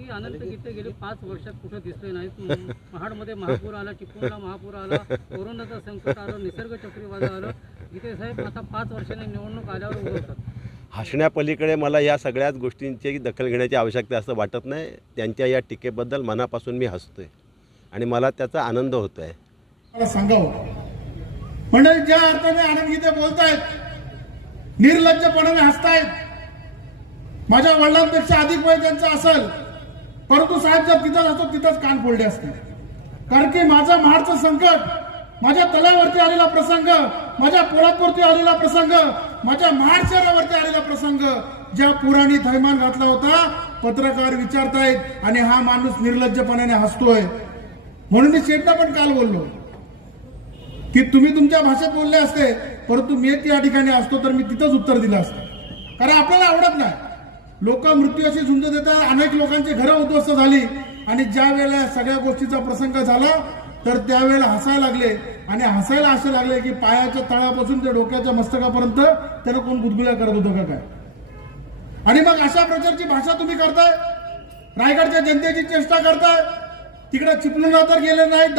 की अनंत गीते गेले पाच वर्षात कुठं दिसले नाहीत. म- महाडमध्ये महापूर आला चिपळूणला महापूर आला कोरोनाचं संकट आलं निसर्ग चक्रीवादळ आलं. गीते साहेब आता पाच वर्षांनी निवडणूक आल्यावर हसण्यापलीकडे मला या सगळ्याच गोष्टींची दखल घेण्याची आवश्यकता असं वाटत नाही. त्यांच्या या टीकेबद्दल मनापासून मी हसतोय. आणि मला त्याचा आनंद होतो आहे मला सांगावं मंडळी ज्या अर्थाने आनंद गीते बोलतायत निर्लज्जपणाने हसतायत माझ्या वडिलांपेक्षा अधिक वय त्यांचं असेल परंतु साहेब जर तिथंच असतो तिथंच कान फोडले असते. कारण की माझं महाडचं संकट माझ्या तलावरती आलेला प्रसंग माझ्या पोळातवरती आलेला प्रसंग माझ्या महाड शहरावरती आलेला प्रसंग ज्या पुराणी थैमान घातला होता पत्रकार विचारतायत आणि हा माणूस निर्लज्जपणाने हसतोय. म्हणून मी शेठना पण काल बोललो. की तुम्ही तुमच्या भाषेत बोलले असते परंतु मी त्या ठिकाणी असतो तर मी तिथंच उत्तर दिलं असतं. कारण आपल्याला आवडत नाही. लोक मृत्यू अशी झुंज देतात अनेक लोकांची घरं उद्ध्वस्त झाली. आणि ज्या वेळेला सगळ्या गोष्टीचा प्रसंग झाला तर त्यावेळेला हसायला लागले. आणि हसायला असे लागले की पायाच्या तळापासून ते डोक्याच्या मस्तकापर्यंत त्याला कोण गुदगुल्या करत होतं का काय? आणि मग अशा प्रकारची भाषा तुम्ही करताय? रायगडच्या जनतेची चेष्टा करताय? तिकडे चिपळूणला तर गेले नाही